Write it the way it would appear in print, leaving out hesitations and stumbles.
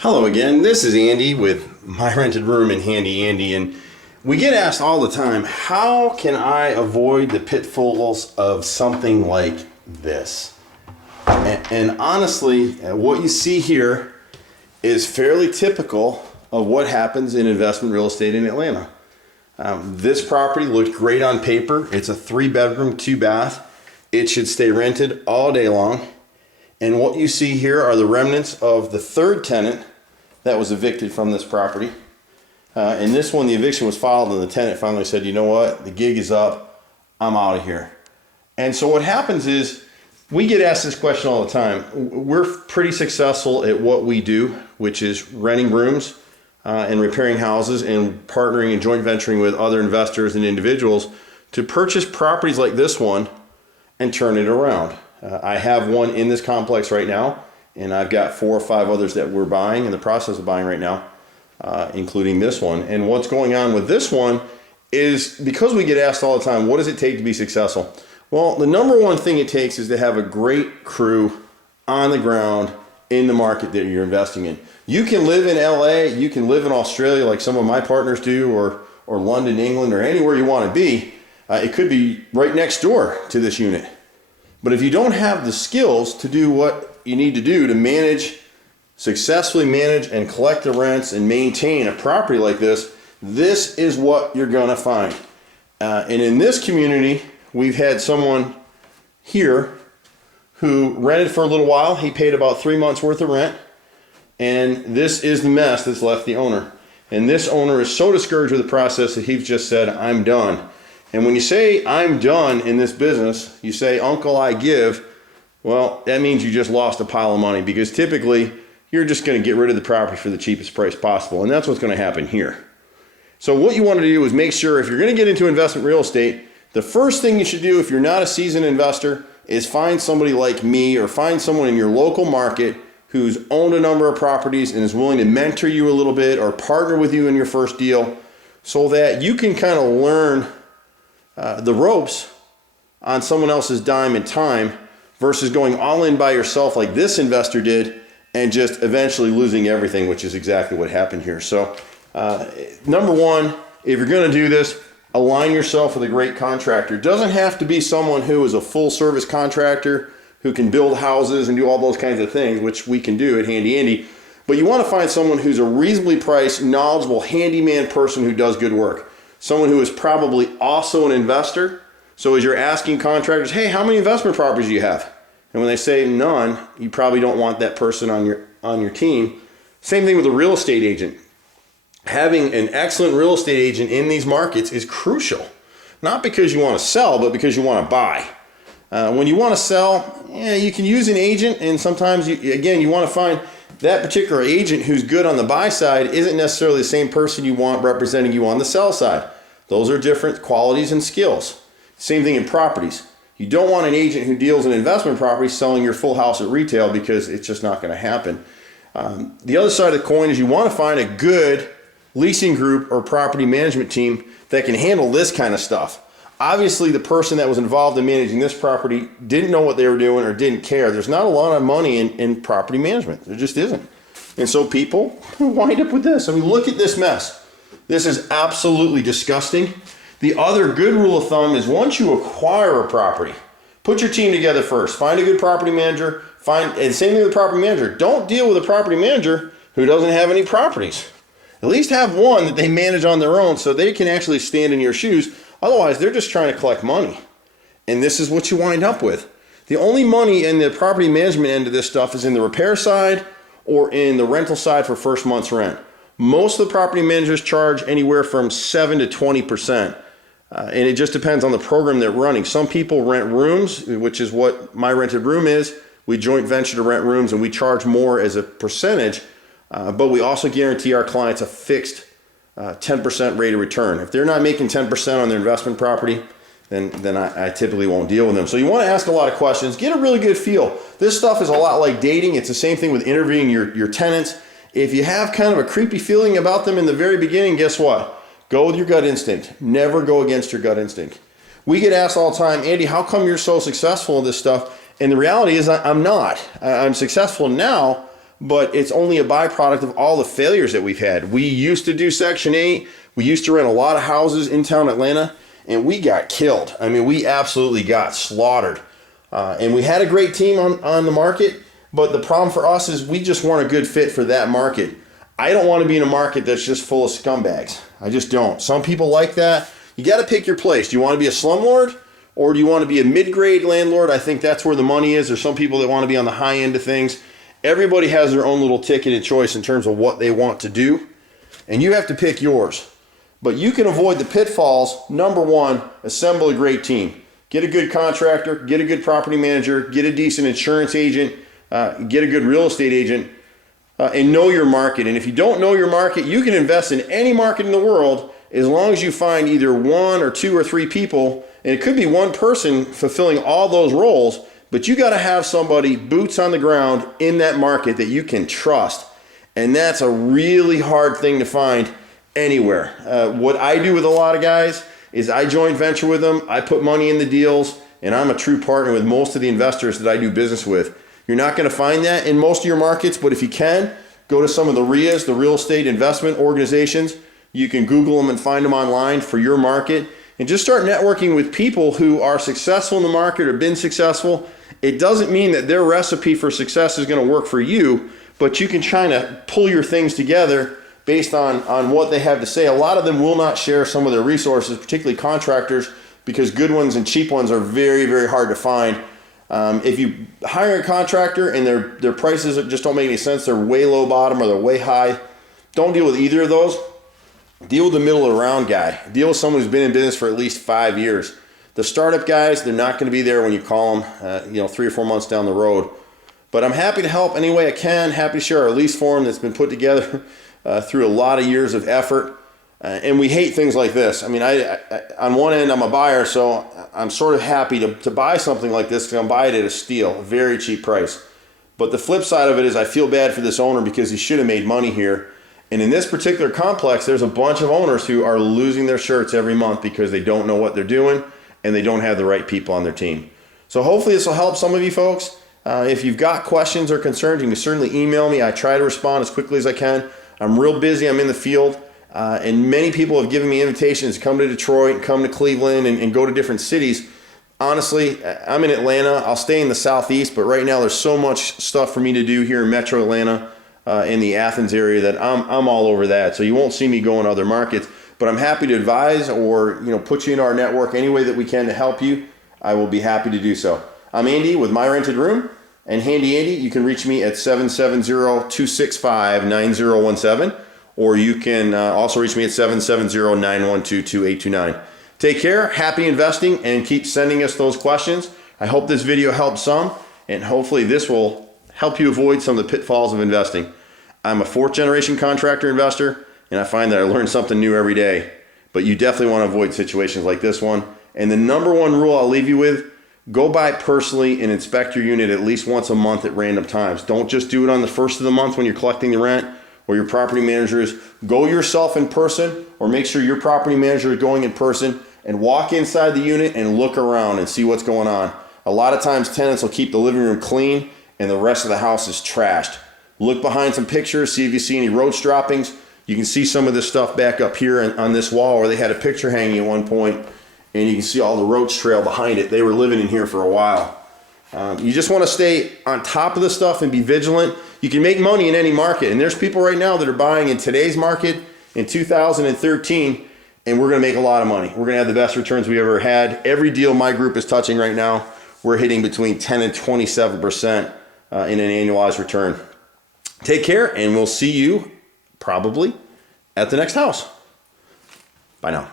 Hello again, this is Andy with My Rented Room and Handy Andy, and we get asked all the time, how can I avoid the pitfalls of something like this? And honestly, what you see here is fairly typical of what happens in investment real estate in Atlanta. This property looked great on paper. It's a 3-bedroom, 2-bath. It should stay rented all day long. And what you see here are the remnants of the third tenant that was evicted from this property. In this one, the eviction was filed and the tenant finally said, you know what, the gig is up, I'm out of here. And so what happens is, we get asked this question all the time. We're pretty successful at what we do, which is renting rooms and repairing houses and partnering and joint venturing with other investors and individuals to purchase properties like this one and turn it around. I have one in this complex right now, and I've got 4 or 5 others that we're buying, in the process of buying right now, including this one. And what's going on with this one is, because we get asked all the time, what does it take to be successful? Well, the number one thing it takes is to have a great crew on the ground in the market that you're investing in. You can live in LA, you can live in Australia like some of my partners do, or London, England, or anywhere you want to be. It could be right next door to this unit. But if you don't have the skills to do what you need to do to successfully manage and collect the rents and maintain a property like this, this is what you're gonna find. And in this community, we've had someone here who rented for a little while. He paid about 3 months worth of rent. And this is the mess that's left the owner. And this owner is so discouraged with the process that he's just said, I'm done. And when you say, I'm done in this business, you say, Uncle, I give, well, that means you just lost a pile of money, because typically you're just going to get rid of the property for the cheapest price possible. And that's what's going to happen here. So what you want to do is make sure, if you're going to get into investment real estate, the first thing you should do, if you're not a seasoned investor, is find somebody like me or find someone in your local market who's owned a number of properties and is willing to mentor you a little bit or partner with you in your first deal, so that you can kind of learn the ropes on someone else's dime and time, versus going all in by yourself like this investor did and just eventually losing everything, which is exactly what happened here. So number one, if you're going to do this, align yourself with a great contractor. It doesn't have to be someone who is a full service contractor who can build houses and do all those kinds of things, which we can do at Handy Andy. But you want to find someone who's a reasonably priced, knowledgeable handyman person who does good work. Someone who is probably also an investor. So as you're asking contractors, hey, how many investment properties do you have? And when they say none, you probably don't want that person on your team. Same thing with a real estate agent. Having an excellent real estate agent in these markets is crucial. Not because you want to sell, but because you want to buy. When you want to sell, you can use an agent, and sometimes, you want to find that particular agent who's good on the buy side isn't necessarily the same person you want representing you on the sell side. Those are different qualities and skills. Same thing in properties. You don't want an agent who deals in investment properties selling your full house at retail, because it's just not going to happen. The other side of the coin is you want to find a good leasing group or property management team that can handle this kind of stuff. Obviously, the person that was involved in managing this property didn't know what they were doing or didn't care. There's not a lot of money in property management. There just isn't. And so people wind up with this. I mean, look at this mess. This is absolutely disgusting. The other good rule of thumb is, once you acquire a property, put your team together first. Find a good property manager. And same thing with the property manager. Don't deal with a property manager who doesn't have any properties. At least have one that they manage on their own, so they can actually stand in your shoes. Otherwise, they're just trying to collect money. And this is what you wind up with. The only money in the property management end of this stuff is in the repair side or in the rental side for first month's rent. Most of the property managers charge anywhere from 7 to 20%. And it just depends on the program they're running. Some people rent rooms, which is what My Rented Room is. We joint venture to rent rooms, and we charge more as a percentage. But we also guarantee our clients a fixed 10% rate of return. If they're not making 10% on their investment property, then I typically won't deal with them. So you want to ask a lot of questions. Get a really good feel. This stuff is a lot like dating. It's the same thing with interviewing your tenants. If you have kind of a creepy feeling about them in the very beginning, guess what? Go with your gut instinct. Never go against your gut instinct. We get asked all the time, Andy, how come you're so successful in this stuff? And the reality is I'm not. I'm successful now, but it's only a byproduct of all the failures that we've had. We used to do Section 8. We used to rent a lot of houses in town Atlanta, and we got killed. I mean, we absolutely got slaughtered. And we had a great team on the market, but the problem for us is we just weren't a good fit for that market. I don't want to be in a market that's just full of scumbags. I just don't. Some people like that. You got to pick your place. Do you want to be a slumlord, or do you want to be a mid-grade landlord? I think that's where the money is. There's some people that want to be on the high end of things. Everybody has their own little ticket and choice in terms of what they want to do, and you have to pick yours. But you can avoid the pitfalls. Number one, assemble a great team. Get a good contractor, get a good property manager, get a decent insurance agent, get a good real estate agent, and know your market. And if you don't know your market, you can invest in any market in the world as long as you find either one or two or three people, and it could be one person fulfilling all those roles, but you got to have somebody boots on the ground in that market that you can trust. And that's a really hard thing to find anywhere. What I do with a lot of guys is I joint venture with them, I put money in the deals, and I'm a true partner with most of the investors that I do business with. You're not going to find that in most of your markets, but if you can, go to some of the RIAs, the real estate investment organizations. You can Google them and find them online for your market, and just start networking with people who are successful in the market or been successful. It doesn't mean that their recipe for success is going to work for you, but you can try to pull your things together based on what they have to say. A lot of them will not share some of their resources, particularly contractors, because good ones and cheap ones are very, very hard to find. If you hire a contractor and their prices just don't make any sense, they're way low bottom or they're way high, don't deal with either of those. Deal with the middle of the round guy. Deal with someone who's been in business for at least 5 years. The startup guys, they're not going to be there when you call them, 3 or 4 months down the road. But I'm happy to help any way I can. Happy to share our lease form that's been put together through a lot of years of effort. And we hate things like this. I mean, I on one end, I'm a buyer, so I'm sort of happy to buy something like this because I'm buying it at a steal, a very cheap price. But the flip side of it is I feel bad for this owner because he should have made money here. And in this particular complex, there's a bunch of owners who are losing their shirts every month because they don't know what they're doing and they don't have the right people on their team. So hopefully this will help some of you folks. If you've got questions or concerns, you can certainly email me. I try to respond as quickly as I can. I'm real busy. I'm in the field. And many people have given me invitations to come to Detroit, come to Cleveland, and go to different cities. Honestly, I'm in Atlanta. I'll stay in the Southeast, but right now there's so much stuff for me to do here in Metro Atlanta, in the Athens area, that I'm all over that. So you won't see me go in other markets, but I'm happy to advise or put you in our network any way that we can to help you. I will be happy to do so. I'm Andy with My Rented Room, and Handy Andy, you can reach me at 770-265-9017. Or you can also reach me at 770-912-2829. Take care, happy investing, and keep sending us those questions. I hope this video helped some, and hopefully this will help you avoid some of the pitfalls of investing. I'm a 4th-generation contractor investor, and I find that I learn something new every day. But you definitely want to avoid situations like this one. And the number one rule I'll leave you with, go by personally and inspect your unit at least once a month at random times. Don't just do it on the first of the month when you're collecting the rent, or your property manager is. Go yourself in person, or make sure your property manager is going in person, and walk inside the unit and look around and see what's going on. A lot of times tenants will keep the living room clean and the rest of the house is trashed. Look behind some pictures, see if you see any roach droppings. You can see some of this stuff back up here on this wall where they had a picture hanging at one point, and you can see all the roach trail behind it. They were living in here for a while. You just want to stay on top of the stuff and be vigilant. You can make money in any market, and there's people right now that are buying in today's market in 2013, and we're going to make a lot of money. We're going to have the best returns we ever had. Every deal my group is touching right now, we're hitting between 10 and 27% in an annualized return. Take care, and we'll see you probably at the next house. Bye now.